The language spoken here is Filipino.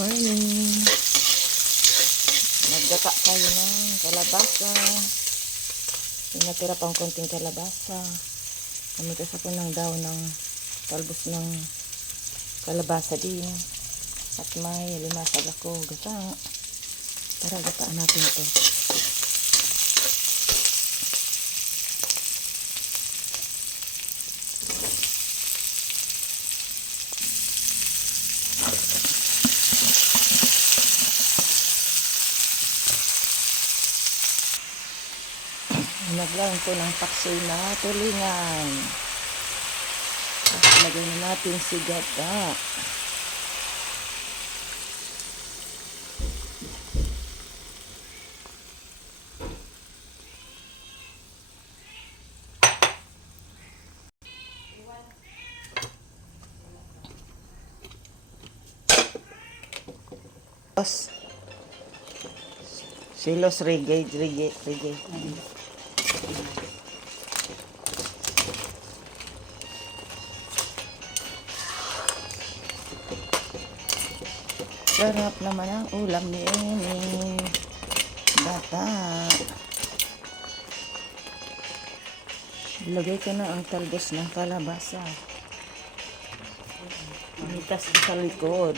Morning. Naggata tayo ng kalabasa. May natira pang konting kalabasa. Namitas ako ng daw ng talbos ng kalabasa din. At may limasag ako gata. Tara, gataan natin ito. Naglaan ko ng paksiw na tulingan. Tapos lagay na natin si gata. Silos reggae. Sarap naman ang ulam ni Amy. Bata. Ilagay ko na ang talbos ng kalabasa. Initas ko sa likod.